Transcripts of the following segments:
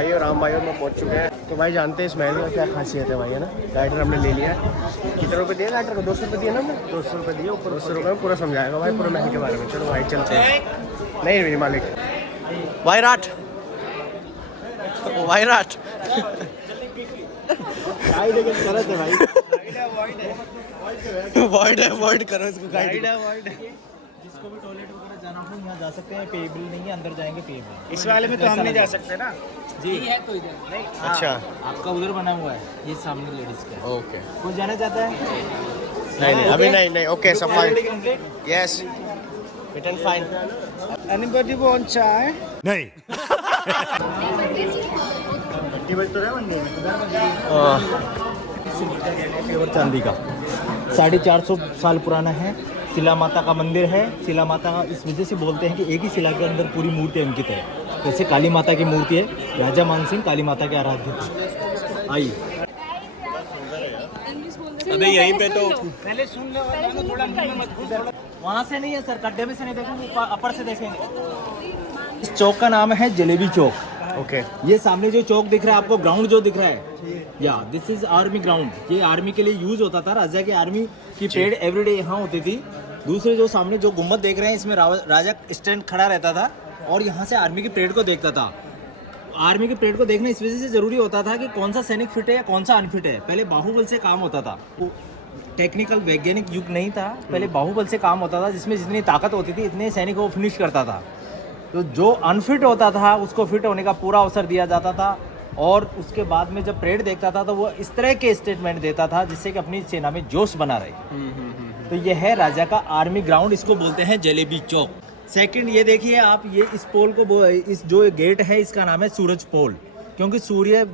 भाई और राम भाई और मैं पहुंच चुके हैं। तो भाई जानते हैं इस महल का क्या खासियत है भाई, है ना। गाइडर हमने ले लिया है। कितने रुपये दिए गाइडर को? 200 रुपये दिए ना हमने। 200 रुपये दिए, ऊपर 200 रुपये में पूरा समझाएगा भाई पूरे महल के बारे में। चलो भाई चलते हैं। नहीं मेरी मालिक वायराट वायराट वॉइड है, वॉइड करो इसको। गाइड है वॉइड है। जिसको भी टॉयलेट वगैरह जाना हो यहाँ जा सकते हैं, पेएबल नहीं है, अंदर जाएंगे पेएबल। इस वाले में तो हम नहीं जा सकते ना जी है तो इधर नहीं। अच्छा आपका उधर बना हुआ है, ये सामने लेडीज का। ओके कोई जाना चाहता है? नहीं अभी नहीं ओके सब fine. Yes fit and fine. Anybody want चाय? नहीं। प्योर चांदी का 450 साल पुराना है। शिला माता का मंदिर है। शिला माता का इस वजह से बोलते हैं कि एक ही शिला के अंदर पूरी मूर्ति अंकित है। जैसे काली माता की मूर्ति है, राजा मानसिंह काली माता के आराध्य थे। आइए अबे यहीं पे तो पहले सुन लो, थोड़ा वहाँ से नहीं है सर, गड्ढे में से नहीं देखेंगे, अपर से देखेंगे। इस चौक का नाम है जलेबी चौक। ओके ये सामने जो चौक दिख रहा है आपको, ग्राउंड जो दिख रहा है, या दिस इज आर्मी ग्राउंड। ये आर्मी के लिए यूज होता था। राजा की आर्मी की परेड एवरीडे यहाँ होती थी। दूसरे जो सामने जो गुम्बद देख रहे हैं, इसमें राजा स्टैंड खड़ा रहता था और यहाँ से आर्मी की परेड को देखता था। आर्मी की परेड को देखना इस वजह से जरूरी होता था कि कौन सा सैनिक फिट है या कौन सा अनफिट है। पहले बाहुबल से काम होता था। टेक्निकल वैज्ञानिक युग नहीं था, पहले बाहुबल से काम होता था, जिसमें जितनी ताकत होती थी इतने सैनिक को फिनिश करता था। तो जो अनफिट होता था उसको फिट होने का पूरा अवसर दिया जाता था। और उसके बाद में जब परेड देखता था तो वो इस तरह के स्टेटमेंट देता था जिससे कि अपनी सेना में जोश बना रहे। तो ये है राजा का आर्मी ग्राउंड, इसको बोलते हैं जलेबी चौक। सेकंड ये देखिए आप, ये इस पोल को, इस जो गेट है इसका नाम है सूरज पोल, क्योंकि सूर्य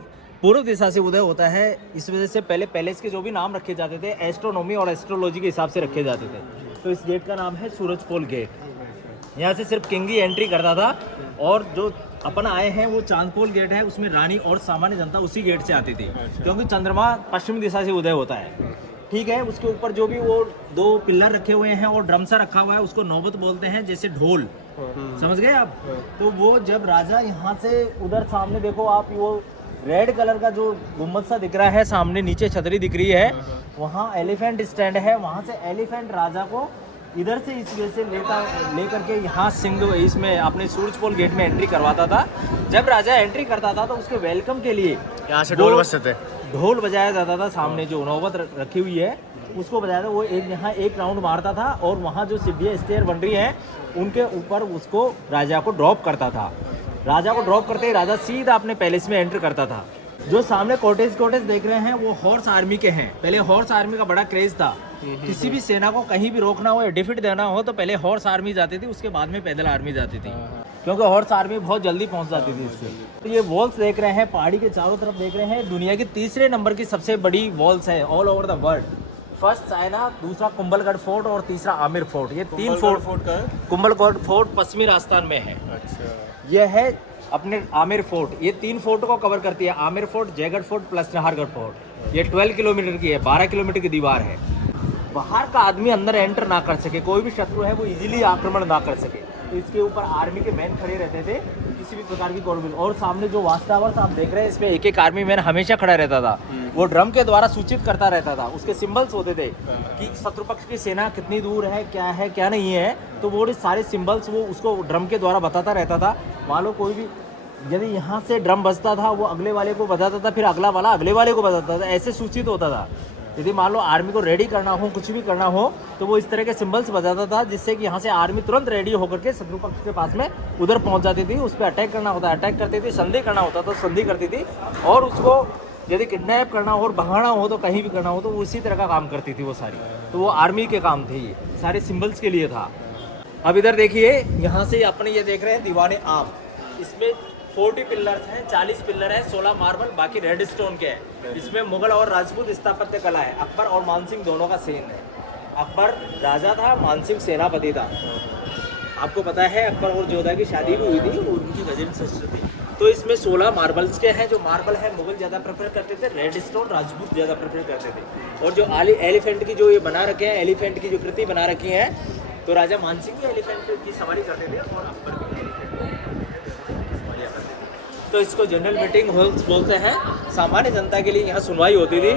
पूर्व दिशा से उदय होता है। इस वजह से पहले पैलेस के जो भी नाम रखे जाते थे एस्ट्रोनॉमी और एस्ट्रोलॉजी के हिसाब से रखे जाते थे। तो इस गेट का नाम है सूरज पोल गेट। यहाँ से सिर्फ किंग ही एंट्री करता था। और जो अपन आए हैं वो चांदपोल गेट है, उसमें रानी और सामान्य जनता उसी गेट से आती थी, क्योंकि चंद्रमा पश्चिम दिशा से उदय होता है। ठीक है, उसके ऊपर जो भी वो 2 पिलर रखे हुए हैं और ड्रम सा रखा हुआ है, उसको नौबत बोलते हैं, जैसे ढोल। समझ गए आप? तो वो जब राजा यहाँ से उधर सामने देखो आप, वो रेड कलर का जो गुम्बद सा दिख रहा है सामने, नीचे छतरी दिख रही है, वहाँ एलिफेंट स्टैंड है। वहाँ से एलिफेंट राजा को इधर से इस वे से लेकर के यहाँ सिंह इसमें अपने सूरज पोल गेट में एंट्री करवाता था। जब राजा एंट्री करता था तो उसके वेलकम के लिए यहाँ से ढोल बजते थे, ढोल बजाया जाता था। सामने जो नौबत रखी हुई है उसको बजाया था। वो यहाँ एक राउंड मारता था और वहाँ जो सीढ़ियाँ स्टेयर बन रही हैं उनके ऊपर उसको राजा को ड्रॉप करता था। राजा को ड्रॉप करते ही राजा सीधा अपने पैलेस में एंटर करता था। जो सामने कोटेज देख रहे हैं वो हॉर्स आर्मी के हैं। पहले हॉर्स आर्मी का बड़ा क्रेज था। किसी भी सेना को कहीं भी रोकना हो या डिफीट देना हो तो पहले हॉर्स आर्मी जाती थी, उसके बाद में पैदल आर्मी जाती थी, क्योंकि हॉर्स आर्मी बहुत जल्दी पहुंच जाती थी इससे। तो ये वॉल्स देख रहे हैं, पहाड़ी के चारों तरफ देख रहे हैं, दुनिया की 3रे नंबर की सबसे बड़ी वॉल्स है all over the world. First China, दूसरा कुंभलगढ़ फोर्ट और तीसरा आमिर फोर्ट। ये 3 फोर्ट का है। कुंभलगढ़ फोर्ट पश्चिमी राजस्थान में है। अच्छा। ये है अपने आमिर फोर्ट। ये 3 फोर्ट को कवर करती है, Aamir fort, Jaigarh fort plus Nahargarh fort. ये 12 किलोमीटर की है, 12 किलोमीटर की दीवार है। बाहर का आदमी अंदर एंटर ना कर सके, कोई भी शत्रु है वो इजीली आक्रमण ना कर सके। तो इसके ऊपर आर्मी के मैन खड़े रहते थे, किसी भी प्रकार की गवर्नमेंट। और सामने जो वाच टावर्स आप देख रहे हैं, इसमें एक आर्मी मैन हमेशा खड़ा रहता था। वो ड्रम के द्वारा सूचित करता रहता था। उसके सिंबल्स होते थे कि शत्रु पक्ष की सेना कितनी दूर है, क्या नहीं है। तो वो सारे सिंबल्स वो उसको ड्रम के द्वारा बताता रहता था। मान लो कोई भी यदि यहाँ से ड्रम बजता था वो अगले वाले को बताता था, फिर अगला वाला अगले वाले को बताता था, ऐसे सूचित होता था। यदि मान लो आर्मी को रेडी करना हो, कुछ भी करना हो, तो वो इस तरह के सिंबल्स बजाता था, जिससे कि यहाँ से आर्मी तुरंत रेडी होकर के शत्रु पक्ष के पास में उधर पहुँच जाती थी। उस पर अटैक करना होता है अटैक करती थी, संधि करना होता तो संधि करती थी, और उसको यदि किडनैप करना हो और भगाना हो तो कहीं भी करना हो तो वो इसी तरह का काम करती थी वो सारी। तो वो आर्मी के काम थे, ये सारे सिम्बल्स के लिए था। अब इधर देखिए, यहाँ से अपने ये देख रहे हैं दीवाने आम। इसमें 40 पिलर्स हैं, 40 पिलर है, 16 मार्बल, बाकी रेड स्टोन के हैं। इसमें मुगल और राजपूत स्थापत्य कला है। अकबर और मानसिंह दोनों का सीन है। अकबर राजा था, मानसिंह सेनापति था। आपको पता है अकबर और जोधा की शादी भी हुई थी, उनकी गजब संस्कृति। तो इसमें 16 मार्बल्स के हैं। जो मार्बल है मुगल ज़्यादा प्रेफर करते थे, रेड स्टोन राजपूत ज़्यादा प्रेफर करते थे। और जो एलिफेंट की जो ये बना रखे हैं, एलिफेंट की जो कृति बना रखी है, तो राजा मानसिंह भी एलिफेंट की सवारी करते थे और अकबर भी एलिफेंट की सवारियाँ करते थे। तो इसको जनरल मीटिंग हॉल्स बोलते हैं। सामान्य जनता के लिए यहाँ सुनवाई होती थी।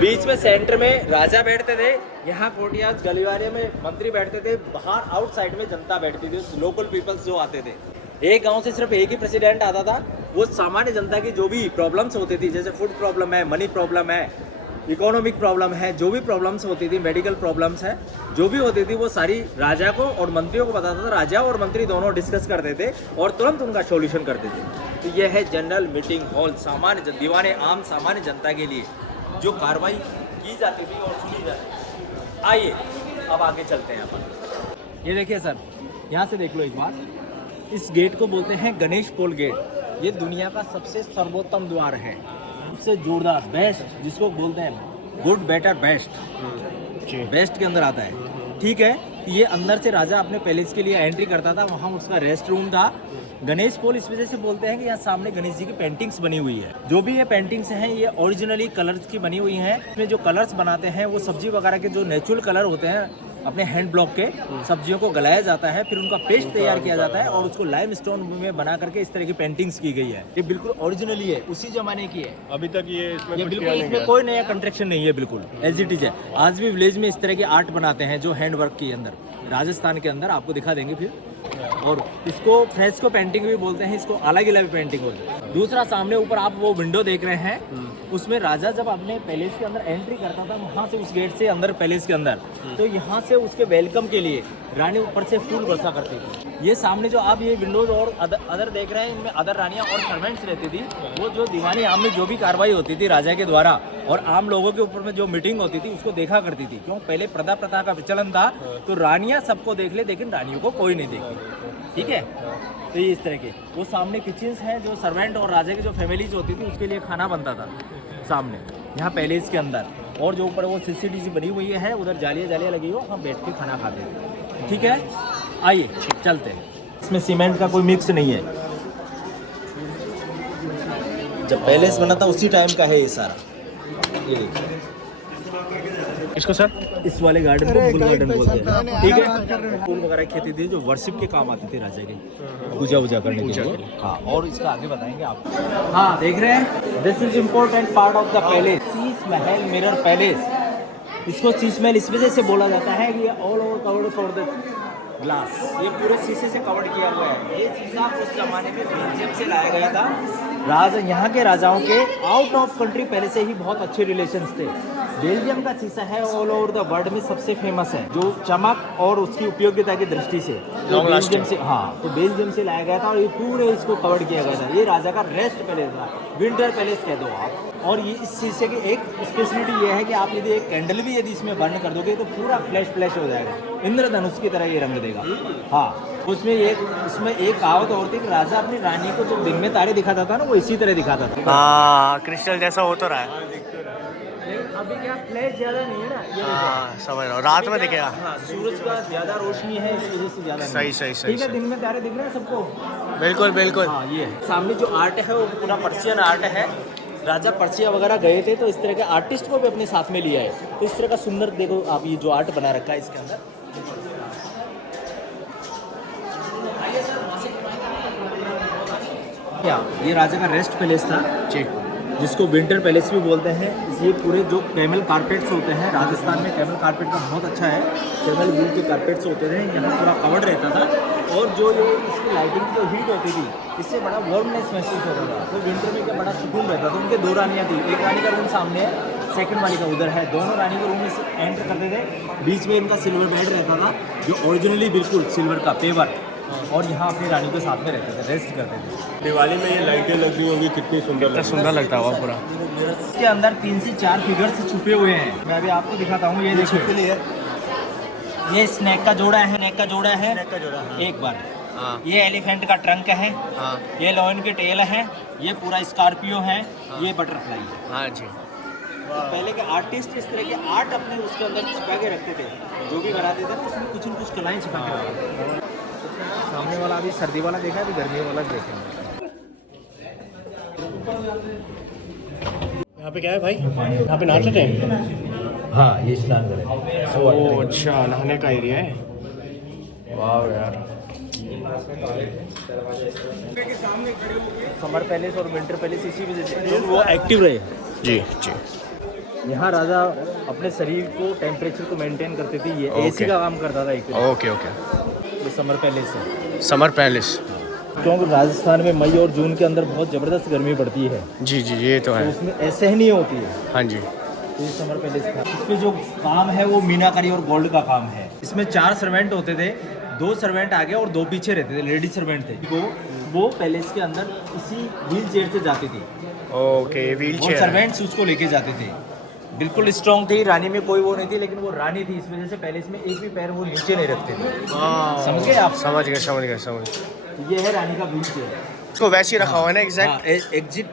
बीच में सेंटर में राजा बैठते थे, यहाँ कोर्टियाज गलिवारे में मंत्री बैठते थे, बाहर आउटसाइड में जनता बैठती थी, लोकल पीपल्स जो आते थे। एक गांव से सिर्फ एक ही प्रेसिडेंट आता था। वो सामान्य जनता की जो भी प्रॉब्लम्स होती थी, जैसे फूड प्रॉब्लम है, मनी प्रॉब्लम है, इकोनॉमिक प्रॉब्लम है, जो भी प्रॉब्लम्स होती थी, मेडिकल प्रॉब्लम्स है, जो भी होती थी वो सारी राजा को और मंत्रियों को बताता था। राजा और मंत्री दोनों डिस्कस करते थे और तुरंत उनका सॉल्यूशन करते थे। तो यह है जनरल मीटिंग हॉल, दीवाने आम सामान्य जनता के लिए जो कार्रवाई की जाती थी और सुनी जाती थी। आइए अब आगे चलते हैं अपन। ये देखिए सर, यहाँ से देख लो एक बार, इस गेट को बोलते हैं गणेश पोल गेट। ये दुनिया का सबसे सर्वोत्तम द्वार है, सबसे जोरदार, बेस्ट, जिसको बोलते हैं गुड बेटर बेस्ट, बेस्ट के अंदर आता है। ठीक है, ये अंदर से राजा अपने पैलेस के लिए एंट्री करता था, वहाँ उसका रेस्ट रूम था। गणेश पोल इस वजह से बोलते हैं कि यहाँ सामने गणेश जी की पेंटिंग्स बनी हुई है। जो भी ये पेंटिंग्स हैं ये ओरिजिनली कलर्स की बनी हुई हैं। इसमें जो कलर्स बनाते हैं वो सब्जी वगैरह के जो नेचुरल कलर होते हैं अपने हैंड ब्लॉक के, सब्जियों को गलाया जाता है, फिर उनका पेस्ट तैयार किया जाता है और उसको लाइम स्टोन में बना करके इस तरह की पेंटिंग्स की गई है। ये बिल्कुल ओरिजिनली है, उसी जमाने की है। अभी तक ये बिल्कुल, इसमें कोई नया कंस्ट्रक्शन नहीं है, बिल्कुल एज इट इज है। आज भी विलेज में इस तरह के आर्ट बनाते हैं जो हैंड वर्क के अंदर, राजस्थान के अंदर आपको दिखा देंगे फिर। और इसको फ्रेस्को पेंटिंग भी बोलते हैं, इसको अलग अलग पेंटिंग बोलते हैं। दूसरा सामने ऊपर आप वो विंडो देख रहे हैं, उसमें राजा जब अपने पैलेस के अंदर एंट्री करता था, वहाँ से उस गेट से अंदर पैलेस के अंदर, तो यहाँ से उसके वेलकम के लिए रानी ऊपर से फूल बरसा करती थी। ये सामने जो आप ये विंडोज और अदर देख रहे हैं, इनमें अदर रानियाँ और सर्वेंट्स रहती थी। वो जो दीवानी आम में जो भी कार्रवाई होती थी राजा के द्वारा और आम लोगों के ऊपर में जो मीटिंग होती थी उसको देखा करती थी। क्यों, पहले प्रदा प्रथा का विचलन था, तो रानियाँ सबको देख ले, लेकिन रानियों को कोई नहीं देखती। ठीक है, तो ये इस तरह के वो सामने किचन्स हैं जो सर्वेंट और राजा की जो फैमिलीज होती थी उसके लिए खाना बनता था सामने यहाँ पैलेस के अंदर। और जो ऊपर वो सीसीटीवी बनी हुई है, उधर जालियाँ लगी हो, हम बैठ के खाना खाते थे। ठीक है, आइए चलते हैं। इसमें सीमेंट का कोई मिक्स नहीं है, जब पैलेस बना था उसी टाइम का है ये सारा। ये देखिए इसको सर, इस वाले गार्डन को फूल गार्डन बोलते हैं। ठीक है, फूल वगैरह खेती थी जो वर्शिप के काम आती थी राजा के, पूजा वूजा करने के लिए। हाँ, और इसका आगे बताएंगे आप। हाँ, देख रहे हैं, this is important part of the palace, Sheesh Mahal mirror palace. इसको शीश महल इस वजह से बोला जाता है कि ये all over covered for the glass, ये पूरे शीशे से कवर्ड किया हुआ है। ये शीशा उस जमाने में बेल्जियम से लाया गया था। यहाँ के राजाओं के आउट ऑफ कंट्री पहले से ही बहुत अच्छे रिलेशंस थे। बेल्जियम का शीशा है ऑल ओवर द वर्ल्ड में सबसे फेमस है, जो चमक और उसकी उपयोगिता की दृष्टि से तो बेल्जियम से, हाँ, तो बेल्जियम से लाया गया था और ये पूरे इसको कवर किया गया था। ये राजा का रेस्ट पैलेस था, विंटर पैलेस कह दो आप। और ये इस शीशे की एक स्पेशलिटी ये है कि आप यदि एक कैंडल भी यदि इसमें बर्न कर दोगे तो पूरा फ्लैश हो जाएगा, इंद्रधनुष की तरह ये रंग देगा। हाँ, उसमें एक कहावत और थी कि राजा अपनी रानी को जब दिन में तारे दिखाता था ना, वो इसी तरह दिखाता था। हाँ, क्रिस्टल जैसा हो तो रहा है। लेकिन अभी क्या फ्लैश ज्यादा नहीं है ना, ये हाँ, समझ रहा हूँ, रात में दिखेगा। हाँ, सूरज का ज्यादा रोशनी है, इस वजह से ज्यादा सही। ठीक है, दिन में तारे दिख रहे हैं सबको। बिल्कुल। हाँ, ये सामने जो आर्ट है वो पूरा पर्शियन आर्ट है। राजा पर्शिया वगैरह गए थे तो इस तरह के आर्टिस्ट को भी अपने साथ में लिया है। तो इस तरह का सुंदर देखो आप, ये जो आर्ट बना रखा है इसके अंदर। ये राजा का रेस्ट पैलेस था जिसको विंटर पैलेस भी बोलते हैं। ये पूरे जो कैमल कारपेट्स होते हैं, राजस्थान में कैमल कारपेट का बहुत अच्छा है, कैमल वूल के कारपेट्स होते थे, यहाँ पूरा कवर्ड रहता था। और जो ये इसकी लाइटिंग जो हीट होती थी, इससे बड़ा वार्मनेस महसूस होता था। तो विंटर में क्या बड़ा सुकून रहता था। उनके 2 रानियाँ थी, एक रानी का रूम सामने है, सेकंड वाली का उधर है। दोनों रानी के रूम में एंटर करते थे, बीच में इनका सिल्वर बेड रहता था जो ओरिजिनली बिल्कुल सिल्वर का पेवर, और यहाँ अपनी रानी के साथ में रहते थे, रेस्ट करते थे। दिवाली में ये लाइटें लगी होंगी, कितनी सुंदर लगता होगा पूरा। इसके अंदर 3 से 4 फिगर्स छुपे हुए हैं, मैं अभी आपको दिखाता हूँ। ये देखिए, ये स्नैक का जोड़ा है, एक बार। ये एलिफेंट का ट्रंक है, ये लॉयन के टेल है, ये पूरा स्कॉर्पियो है, ये बटरफ्लाई है। हाँ जी। तो पहले के आर्टिस्ट इस तरह के आर्ट अपने उसके अंदर छिपा के रखते थे, जो भी बनाते थे ना उसमें कुछ न कुछ कलाएं छिपा के रखते थे। सामने वाला अभी सर्दी वाला देखा है, अभी गर्मी वाला देखेंगे। यहाँ पे क्या है भाई? यहाँ पे नहा सकते हैं? हाँ, ये स्नान करें। ओह अच्छा, नहाने का एरिया है। वाह यार, समर पैलेस और विंटर पैलेस इसी वजह से वो एक्टिव रहे। जी जी। यहाँ राजा अपने शरीर को टेम्परेचर को मेंटेन करते थे। ये ओके। एसी का काम करता था एक। Okay okay. ये समर पैलेस है। Summer palace. क्योंकि राजस्थान में मई और जून के अंदर बहुत ज़बरदस्त गर्मी पड़ती है, जी जी ये तो तो है। उसमें ऐसे ही नहीं होती है। हाँ जी। तो ये समर पैलेस था। इसमें जो काम है वो मीनाकारी और गोल्ड का काम है। इसमें 4 सर्वेंट होते थे, 2 सर्वेंट आगे और 2 पीछे रहते थे, लेडीज सर्वेंट थे। वो पैलेस के अंदर इसी व्हील चेयर से जाती थी। ओके व्हील वो चेयर। सर्वेंट्स उसको लेके जाते थे। बिल्कुल स्ट्रॉन्ग थी, रानी में कोई वो नहीं थी, लेकिन वो रानी थी, इस वजह से पैलेस में एक भी पैर वो नीचे नहीं रखते थे। समझ गए आप? समझ गए समझ गए समझ। ये है रानी का व्हील चेयर। इसको वैसे ही रखा हुआ है ना एग्जैक्ट एग्जिट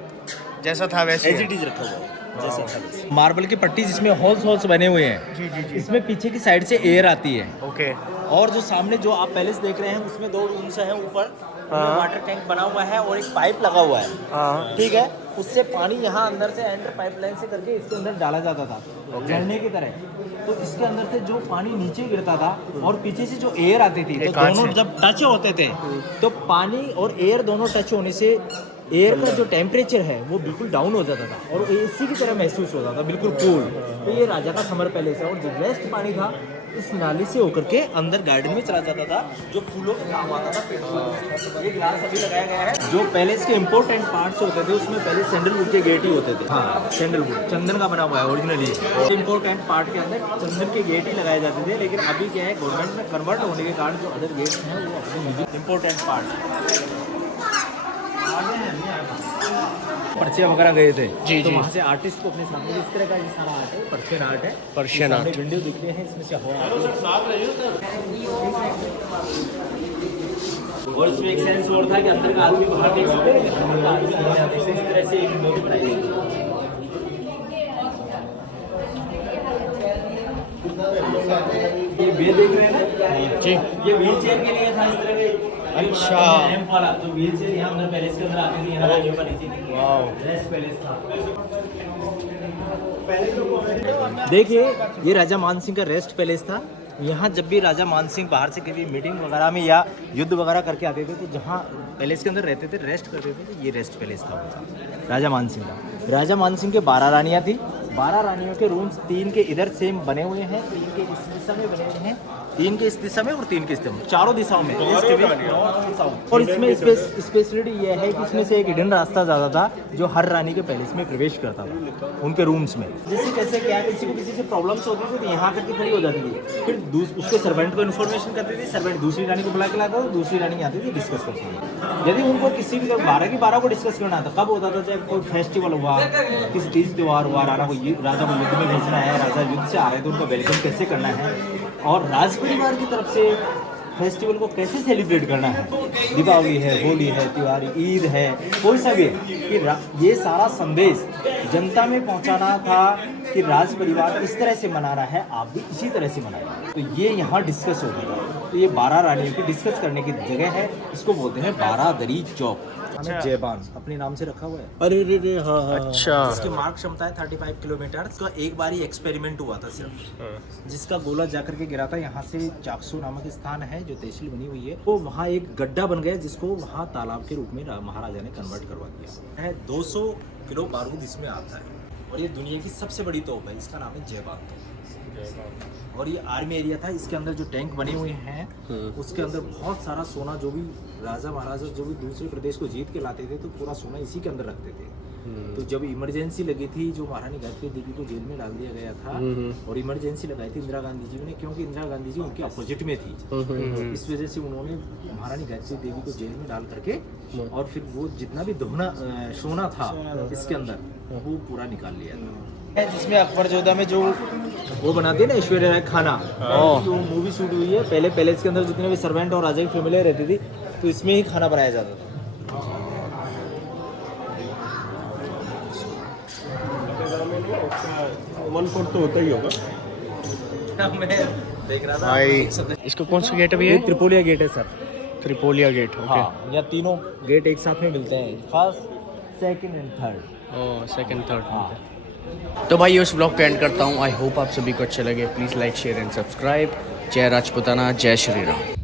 जैसा था वैसे ही एज है। इट इज रखा हुआ है जैसा था। मार्बल की पट्टी जिसमें हॉल्स बने हुए हैं। जी जी जी। इसमें पीछे की साइड से एयर आती है। ओके। और जो सामने जो आप पैलेस देख रहे हैं उसमें 2 रूम्स हैं ऊपर। हाँ। वाटर टैंक बना हुआ है और एक पाइप लगा हुआ है। हाँ। ठीक है, उससे पानी यहाँ अंदर से एंटर पाइपलाइन से करके इसके अंदर डाला जाता था झरने की तरह। तो इसके अंदर से जो पानी नीचे गिरता था और पीछे से जो एयर आती थी, तो दोनों जब टच होते थे तो पानी और एयर दोनों टच होने से एयर का जो टेम्परेचर है वो बिल्कुल डाउन हो जाता था और एसी की तरह महसूस होता था, बिल्कुल कूल। तो ये राजा का समर पैलेस है। और जो वेस्ट पानी था इस नाली से होकर के अंदर गार्डन में चला जाता था, जो फूलों के काम आता था। ये ग्लास अभी लगाया गया है। जो पैलेस के इम्पोर्टेंट पार्ट्स होते थे उसमें पहले सैंडलवुड के गेट ही होते थे। हाँ, सैंडलवुड चंदन का बना हुआ है ओरिजिनली। इम्पोर्टेंट पार्ट के अंदर चंदन के गेट ही लगाए जाते थे, लेकिन अभी क्या है, गवर्नमेंट में कन्वर्ट होने के कारण जो अदर गेट्स हैं वो अपने इम्पोर्टेंट पार्ट पर्चे वगैरह गए थे। जी तो जी। वहाँ से आर्टिस्ट को अपने सामने इस तरह का ये सारा आर्ट है, पर्शियन आर्ट है। Persian art. विंडो दिख रहे हैं, इसमें से हवा आती है। और इसमें एक सेंस और था कि अंदर का आदमी बाहर देख सकते हैं, अंदर का आदमी नहीं आ सकते। इस तरह से एक विंडो भी बनाई गई। ये वे देख रहे हैं ना जी। ये व्हील चेयर के लिए था इस तरह के। अच्छा। रैंप वाला जो व्हील चेयर यहाँ अंदर पैलेस के अंदर आती थी, यहाँ रानियों का नीचे थी। वाओ। रेस्ट पैलेस था। देखिए ये राजा मान सिंह का रेस्ट पैलेस था। यहाँ जब भी राजा मान सिंह बाहर से कभी मीटिंग वगैरह में या युद्ध वगैरह करके आते थे, तो जहाँ पैलेस के अंदर रहते थे, रेस्ट करते थे, तो ये रेस्ट पैलेस था उनका, राजा मान सिंह का। राजा मान सिंह के 12 रानियाँ थी। 12 रानियों के रूम्स 3 के इधर सेम बने हुए हैं, 3 के इस दिशा में बने हुए हैं, 3 के इस दिशा में और 3 के इस दिशा में, चारों दिशाओं में, ईस्ट वेस्ट नॉर्थ और साउथ। और इसमें स्पेशलिटी ये है कि इसमें से एक हिडन रास्ता जाता था जो हर रानी के पैलेस में प्रवेश करता था उनके रूम्स में। जैसे कैसे क्या किसी को किसी से प्रॉब्लम्स होती थी तो यहाँ आकर के खड़ी हो जाती थी, फिर उसके सर्वेंट को इन्फॉर्मेशन करती थी, सर्वेंट दूसरी रानी को बुला के लाता था, दूसरी रानी आती थी, डिस्कस करती थी। यदि उनको किसी भी 12 की 12 को डिस्कस करना था, कब होता था, चाहे कोई फेस्टिवल हुआ, किसी तीज त्यौहार हुआ, राजा को युद्ध में भेजना है, राजा युद्ध से आ रहे थे, उनका वेलकम कैसे करना है और राज परिवार की तरफ से फेस्टिवल को कैसे सेलिब्रेट करना है, दीपावली है, होली है, त्योहार, ईद है, कोई सा भी, कि ये सारा संदेश जनता में पहुंचाना था कि राज परिवार इस तरह से मना रहा है, आप भी इसी तरह से मनाइए। तो ये यहाँ डिस्कस होता था। तो ये 12 रानियों की डिस्कस करने की जगह है, इसको बोलते हैं 12 दरी चौक। हमें जयबान अपने नाम से रखा हुआ है। अरे रे रे हाँ हाँ। अच्छा। इसकी मार्क क्षमता है 35 किलोमीटर। इसका एक बार ही एक्सपेरिमेंट हुआ था सिर्फ, जिसका गोला जाकर के गिरा था। यहाँ से चाकसू नामक स्थान है जो तहसील बनी हुई है, वो वहाँ एक गड्ढा बन गया जिसको वहाँ तालाब के रूप में महाराजा ने कन्वर्ट करवा दिया है। 200 किलो बारूद इसमें आता है और ये दुनिया की सबसे बड़ी तोप है। इसका नाम है जयबान तोप। और ये आर्मी एरिया था। इसके अंदर जो टैंक बने हुए हैं उसके अंदर बहुत सारा सोना, जो भी राजा महाराजा जो भी दूसरे प्रदेश को जीत के लाते थे तो पूरा सोना इसी के अंदर रखते थे। तो जब इमरजेंसी लगी थी, जो महारानी गायत्री देवी को जेल में डाल दिया गया था और इमरजेंसी लगाई थी इंदिरा गांधी जी ने, क्योंकि इंदिरा गांधी जी उनके अपोजिट में थी, इस वजह से उन्होंने महारानी गायत्री देवी को जेल में डाल करके और फिर वो जितना भी सोना था इसके अंदर वो पूरा निकाल लिया था। जिसमें अकबर जोधा में जो वो बनाती है ना ऐश्वर्या राय खाना, जो मूवी शूट हुई है, पहले पैलेस के अंदर जितने भी सर्वेंट और राजा की फैमिली रहती थी तो इसमें ही खाना बनाया जाता था। 1/4 तो होता ही होगा। मैं देख रहा था भाई इसको कौन सा गेट है भैया? ये त्रिपोलिया गेट है सर। त्रिपोलिया गेट। ओके। हाँ, या तीनों गेट एक साथ में मिलते हैं, first, second and third. Oh, second third. हाँ। तो भाई उस ब्लॉग पे एंड करता हूँ। आई होप आप सभी को अच्छे लगे। Please like share and subscribe. जय राजपूताना, जय श्री राम।